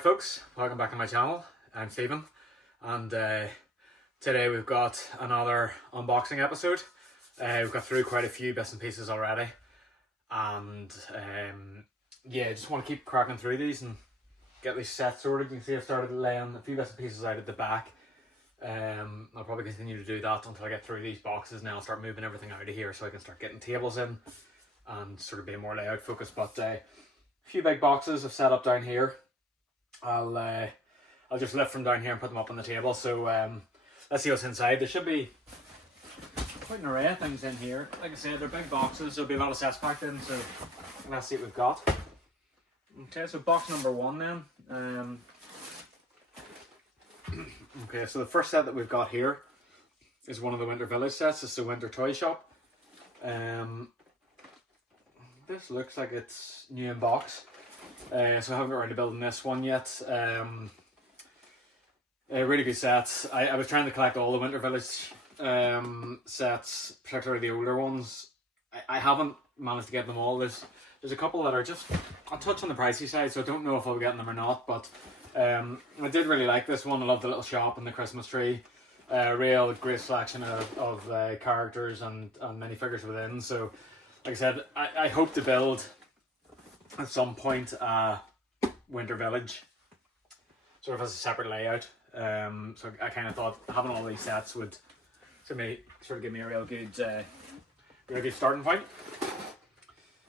Alright folks, welcome back to my channel. I'm Stephen and today we've got another unboxing episode. We've got through quite a few bits and pieces already and yeah, just want to keep cracking through these and get these sets sorted. You can see I've started laying a few bits and pieces out at the back. I'll probably continue to do that until I get through these boxes, and then I'll start moving everything out of here so I can start getting tables in and sort of be more layout focused. But a few big boxes I've set up down here. I'll just lift from down here and put them up on the table. So let's see what's inside. There should be quite an array of things in here. Like I said, they're big boxes. There'll be a lot of sets packed in, so let's see what we've got. Okay, so box number one then. Okay, so the first set that we've got here is one of the Winter Village sets. It's the Winter Toy Shop. This looks like it's new in box. So I haven't got around to building this one yet. A really good set. I was trying to collect all the Winter Village sets, particularly the older ones. I haven't managed to get them all. There's a couple that are just a touch on the pricey side, so I don't know if I'll be getting them or not. But I did really like this one. I love the little shop and the Christmas tree. Real great selection of characters and minifigures within. So, like I said, I hope to build at some point Winter Village sort of as a separate layout. So I kind of thought having all these sets would sort of give me a real good starting point.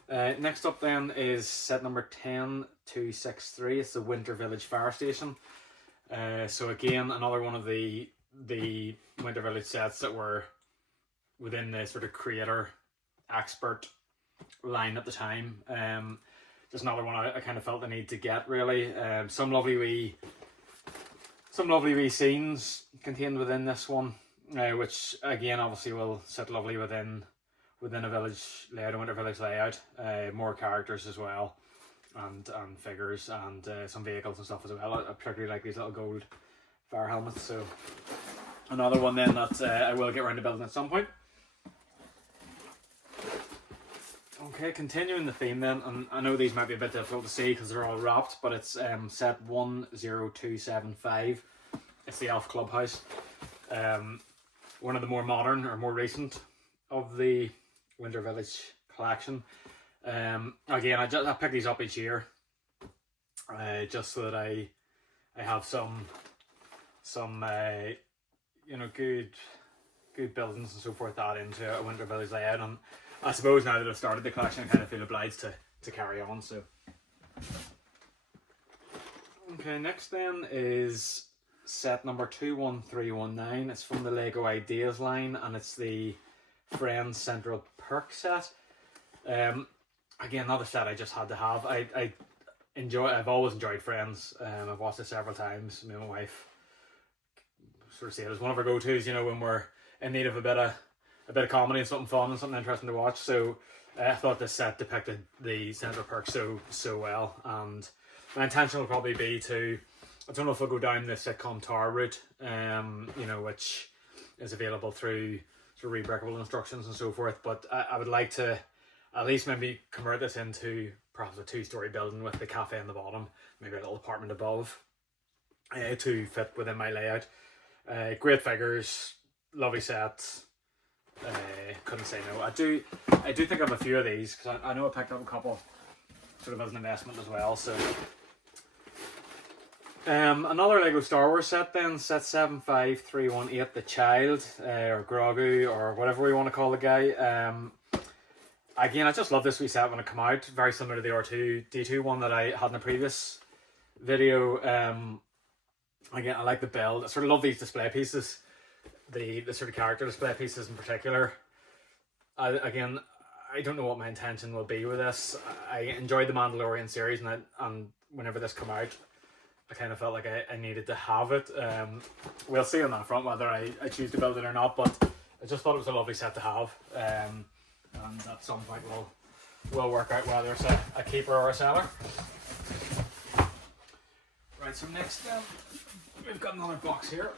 Next up then is set number 10263. It's the Winter Village Fire Station. So again, another one of the Winter Village sets that were within the sort of creator expert line at the time. Just another one I kind of felt the need to get, really. Some lovely wee scenes contained within this one, which again obviously will sit lovely within a village layout, a Winter Village layout. More characters as well, and figures and some vehicles and stuff as well. I particularly like these little gold fire helmets. So another one then that I will get around to building at some point. Okay, continuing the theme then, and I know these might be a bit difficult to see because they're all wrapped, but it's set 10275. It's the Elf Clubhouse. One of the more modern or more recent of the Winter Village collection. Again, I pick these up each year just so that I have some you know, good buildings and so forth that into a Winter Village layout. And I suppose now that I've started the collection, I kind of feel obliged to carry on. So, okay, next then is set number 21319. It's from the Lego Ideas line, and it's the Friends Central Perk set. Again, another set I just had to have. I've always enjoyed Friends. I've watched it several times. Me and my wife sort of see it as one of our go-tos, you know, when we're in need of a bit of comedy and something fun and something interesting to watch. So I thought this set depicted the Central Perk so well, and my intention will probably be to, I don't know if I'll go down the sitcom tower route, you know, which is available through sort of rebreakable instructions and so forth, but I would like to at least maybe convert this into perhaps a 2-story building with the cafe in the bottom, maybe a little apartment above, to fit within my layout. Great figures, lovely sets. Couldn't say no. I do think I have a few of these because I know I picked up a couple sort of as an investment as well. So another Lego Star Wars set then, set 75318, the Child, or Grogu, or whatever we want to call the guy. Again, I just love this wee set when it came out, very similar to the R2-D2 one that I had in a previous video. Again, I like the build. I sort of love these display pieces. The sort of character display pieces in particular. I don't know what my intention will be with this. I enjoyed the Mandalorian series, and whenever this came out, I kind of felt like I needed to have it. We'll see on that front whether I choose to build it or not, but I just thought it was a lovely set to have. And at some point we'll work out whether it's a keeper or a seller. Right, so next we've got another box here.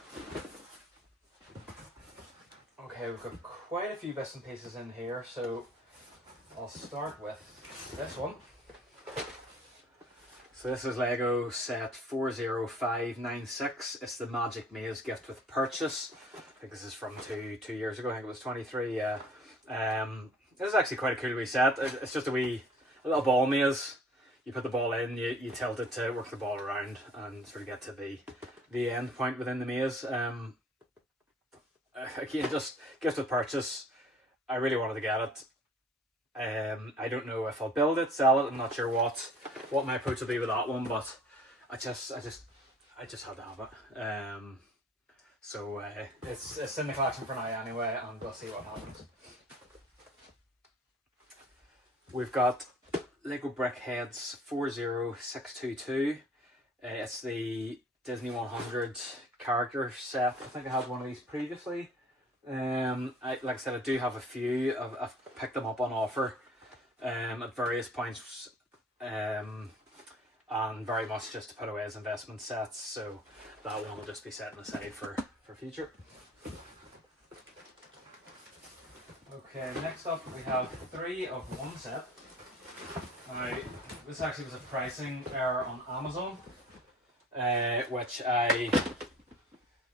Okay, we've got quite a few bits and pieces in here, so I'll start with this one. So this is Lego set 40596. It's the Magic Maze gift with purchase. I think this is from two years ago. I think it was 23. Yeah. This is actually quite a cool wee set. It's just a little ball maze. You put the ball in, you tilt it to work the ball around and sort of get to the end point within the maze. Again, just gift with purchase. I really wanted to get it. I don't know if I'll build it, sell it. I'm not sure what my approach will be with that one, but I just had to have it. So it's in the collection for now anyway, and we'll see what happens. We've got Lego Brickheadz 40622. It's the Disney 100 character set. I think I had one of these previously. Like I said, I do have a few. I've picked them up on offer at various points, and very much just to put away as investment sets. So that one will just be setting aside for future. Okay, next up we have 3 of 1 set. Now, this actually was a pricing error on Amazon, which I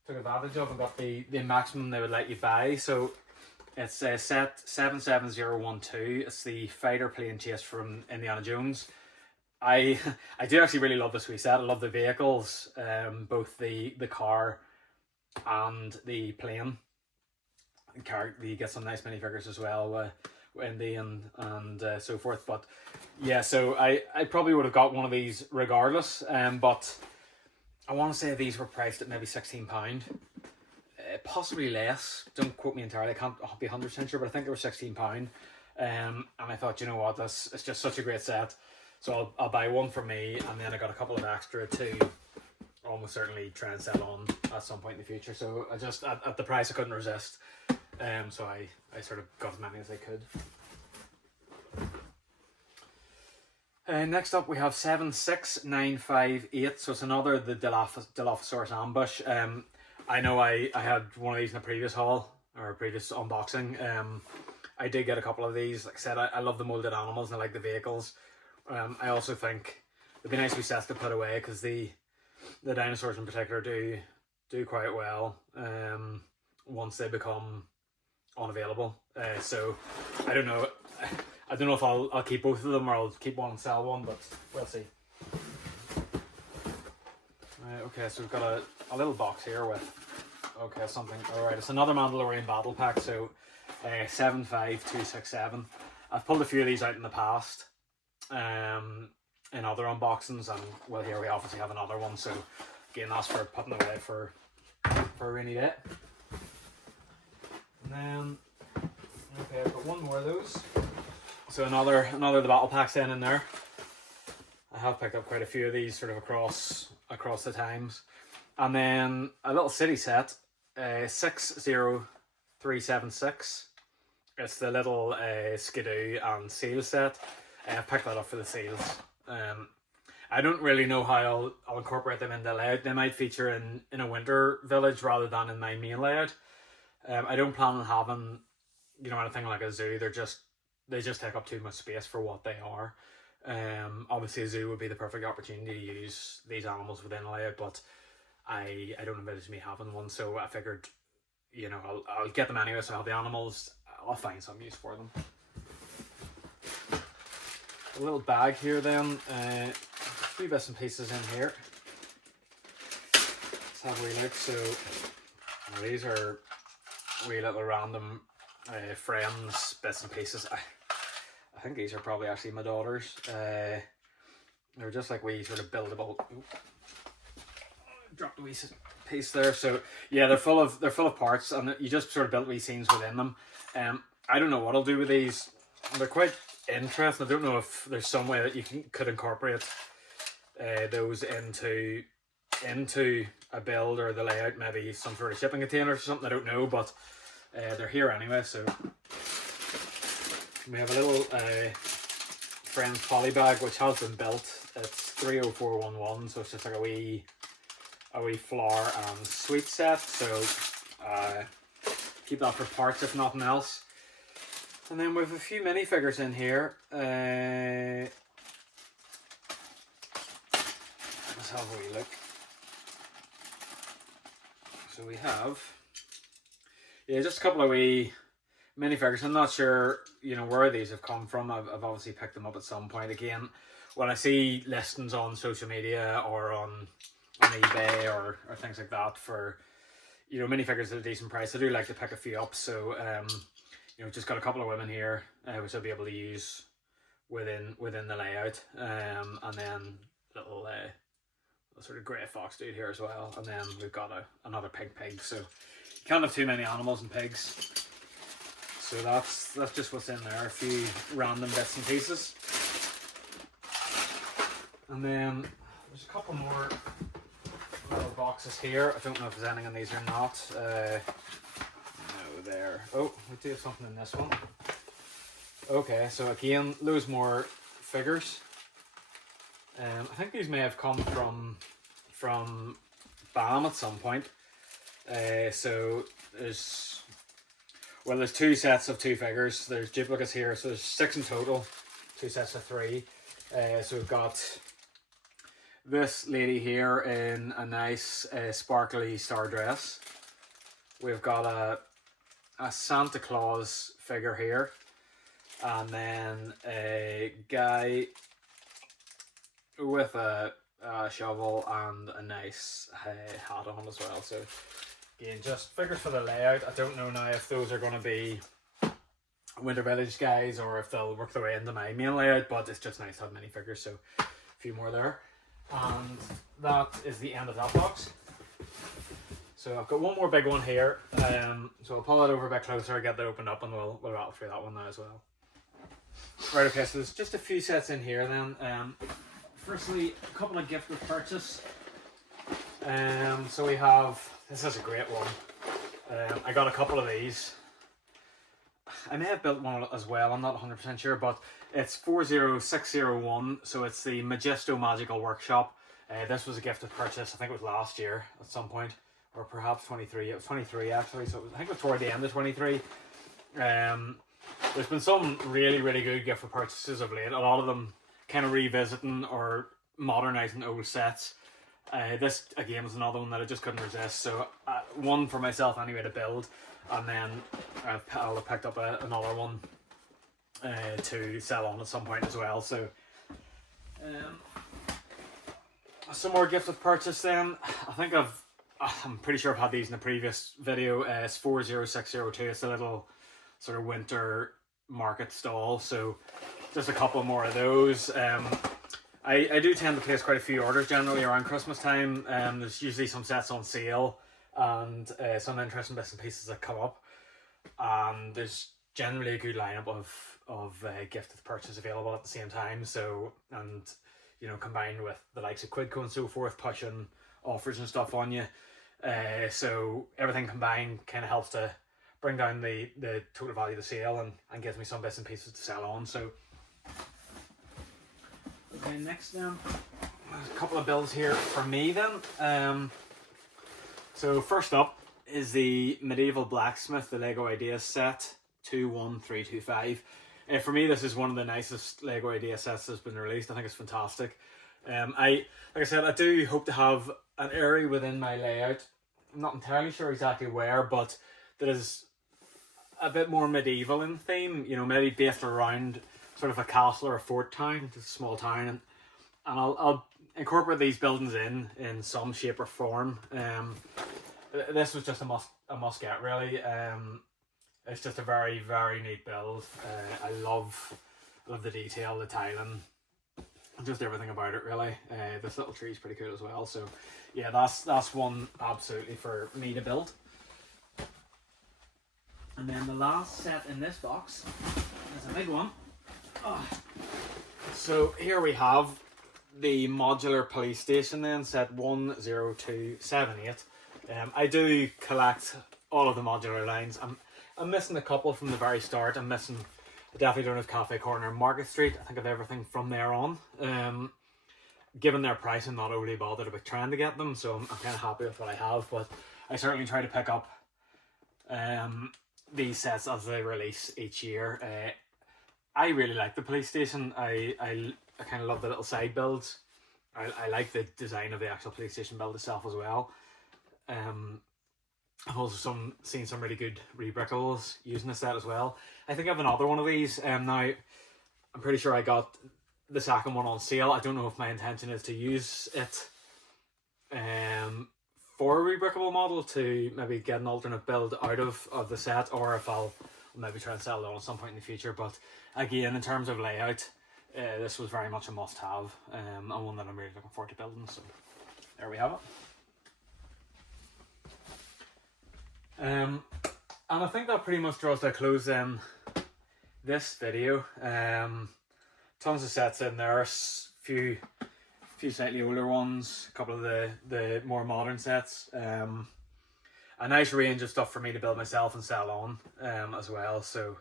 took advantage of and got the maximum they would let you buy. So it's set 77012. It's the fighter plane chase from Indiana Jones. I do actually really love this wee set. I love the vehicles, both the car and the plane. You get some nice minifigures as well, Indy and so forth. But yeah, so I probably would have got one of these regardless. But I want to say these were priced at maybe £16, possibly less. Don't quote me entirely. I can't be 100% sure, but I think they were £16. And I thought, you know what, it's just such a great set. So I'll buy one for me, and then I got a couple of extra to almost certainly try and sell on at some point in the future. So I just at the price I couldn't resist. So I sort of got as many as I could. Next up we have 76958. So it's another the Dilophosaurus ambush. I know I had one of these in a previous haul or a previous unboxing. I did get a couple of these. Like I said, I love the molded animals and I like the vehicles. I also think it'd be nice wee sets to put away because the dinosaurs in particular do quite well once they become unavailable. So I don't know if I'll keep both of them or I'll keep one and sell one, but we'll see. Okay, so we've got a little box here with something. Alright, it's another Mandalorian battle pack. So 75267. I've pulled a few of these out in the past in other unboxings, and well, here we obviously have another one. So again, that's for putting away for a rainy day. And then okay, I've got one more of those. So another of the battle packs in there. I have picked up quite a few of these sort of across the times. And then a little city set, 60376. It's the little Skidoo and seal set. I picked that up for the seals. I don't really know how I'll incorporate them in the layout. They might feature in a winter village rather than in my main layout. I don't plan on having, anything like a zoo. They just take up too much space for what they are. Obviously a zoo would be the perfect opportunity to use these animals within a layout, but I don't envisage me having one, so I figured, I'll get them anyway, so I'll have the animals, I'll find some use for them. A little bag here then, a few bits and pieces in here. Let's have a wee look. So these are wee little random friends bits and pieces. I think these are probably actually my daughter's. They're just like wee sort of buildable. Dropped a wee piece there. So yeah, they're full of parts, and you just sort of built wee scenes within them. I don't know what I'll do with these. They're quite interesting. I don't know if there's some way that you could incorporate those into a build or the layout, maybe some sort of shipping container or something. I don't know, but they're here anyway. So we have a little Friends poly bag which has been built. It's 30411, so it's just like a wee flower and sweet set. So keep that for parts if nothing else. And then we have a few minifigures in here. let's have a wee look. So we have, yeah, just a couple of wee minifigures. I'm not sure, you know, where these have come from. I've obviously picked them up at some point. Again, when I see listings on social media or on eBay or things like that for, you know, minifigures at a decent price, I do like to pick a few up. So, you know, just got a couple of women here, which I'll be able to use within the layout. And then little sort of grey fox dude here as well. And then we've got another pig. So you can't have too many animals and pigs. So that's just what's in there, a few random bits and pieces. And then there's a couple more little boxes here. I don't know if there's anything in these or not. No, there. Oh, we do have something in this one. Okay, so again, loads more figures. I think these may have come from BAM at some point. So there's two sets of 2 figures. There's duplicates here, so there's 6 in total. 2 sets of 3. So we've got this lady here in a nice sparkly star dress. We've got a Santa Claus figure here, and then a guy with a shovel and a nice hat on as well. So again, just figures for the layout. I don't know now if those are going to be Winter Village guys or if they'll work their way into my main layout, but it's just nice to have minifigures, so a few more there. And that is the end of that box. So I've got one more big one here, so I'll pull it over a bit closer, get that opened up, and we'll rattle through that one now as well. Right, okay, so there's just a few sets in here then. Firstly, a couple of gift with purchase. So we have, this is a great one. I got a couple of these. I may have built one as well, I'm not 100% sure, but it's 40601, so it's the Magisto Magical Workshop. This was a gift of purchase, I think it was last year at some point, or perhaps 23. It was 23 actually, so I think it was toward the end of 23. There's been some really, really good gift of purchases of late, a lot of them kind of revisiting or modernising old sets. This again was another one that I just couldn't resist, so one for myself anyway to build, and then I'll have picked up another one to sell on at some point as well. So some more gift of purchase then. I think I'm pretty sure I've had these in the previous video. It's 40602. It's a little sort of winter market stall, so just a couple more of those. I do tend to place quite a few orders generally around Christmas time. There's usually some sets on sale and some interesting bits and pieces that come up, and there's generally a good lineup of gift with purchase available at the same time. So, and you know, combined with the likes of Quidco and so forth pushing offers and stuff on you, so everything combined kind of helps to bring down the total value of the sale and gives me some bits and pieces to sell on. So okay, next then, there's a couple of builds here for me then. So first up is the Medieval Blacksmith, the Lego Ideas set 21325. For me, this is one of the nicest Lego Idea sets that's been released. I think it's fantastic. Like I said, I do hope to have an area within my layout. I'm not entirely sure exactly where, but that is a bit more medieval in theme. You know, maybe based around sort of a castle or a fort town, it's a small town, and I'll incorporate these buildings in some shape or form. This was just a must get really. It's just a very, very neat build. I love the detail, the tiling, just everything about it really. This little tree is pretty cool as well. So yeah, that's one absolutely for me to build. And then the last set in this box is a big one. Oh. So here we have the modular police station then, set 10278. I do collect all of the modular lines. I'm missing a couple from the very start. I definitely don't have Cafe Corner and Market Street. I think of everything from there on. Given their price, I'm not overly bothered about trying to get them, so I'm kind of happy with what I have, but I certainly try to pick up these sets as they release each year. I really like the police station. I kind of love the little side builds. I like the design of the actual PlayStation build itself as well. I've also seen some really good rebrickables using the set as well. I think I have another one of these. Now, I'm pretty sure I got the second one on sale. I don't know if my intention is to use it for a rebrickable model to maybe get an alternate build out of the set, or if I'll maybe try and sell it on at some point in the future. But again, in terms of layout, this was very much a must-have, and one that I'm really looking forward to building. So there we have it. And I think that pretty much draws to a close then this video. Tons of sets in there, few slightly older ones, a couple of the more modern sets. A nice range of stuff for me to build myself and sell on as well. So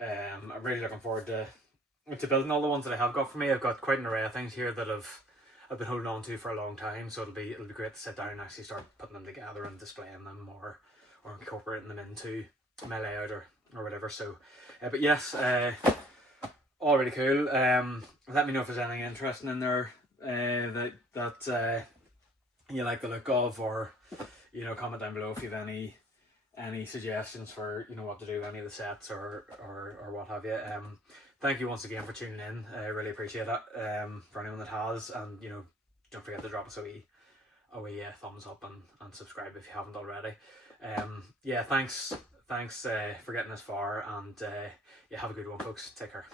I'm really looking forward to building all the ones that I have got for me. I've got quite an array of things here that I've been holding on to for a long time, so it'll be great to sit down and actually start putting them together and displaying them or incorporating them into my layout or whatever. So but yes, all really cool. Let me know if there's anything interesting in there that you like the look of, or comment down below if you have any suggestions for what to do with any of the sets or what have you. Thank you once again for tuning in. I really appreciate it. For anyone that has, and don't forget to drop us a wee thumbs up and subscribe if you haven't already. Yeah, thanks for getting this far, and yeah, have a good one, folks. Take care.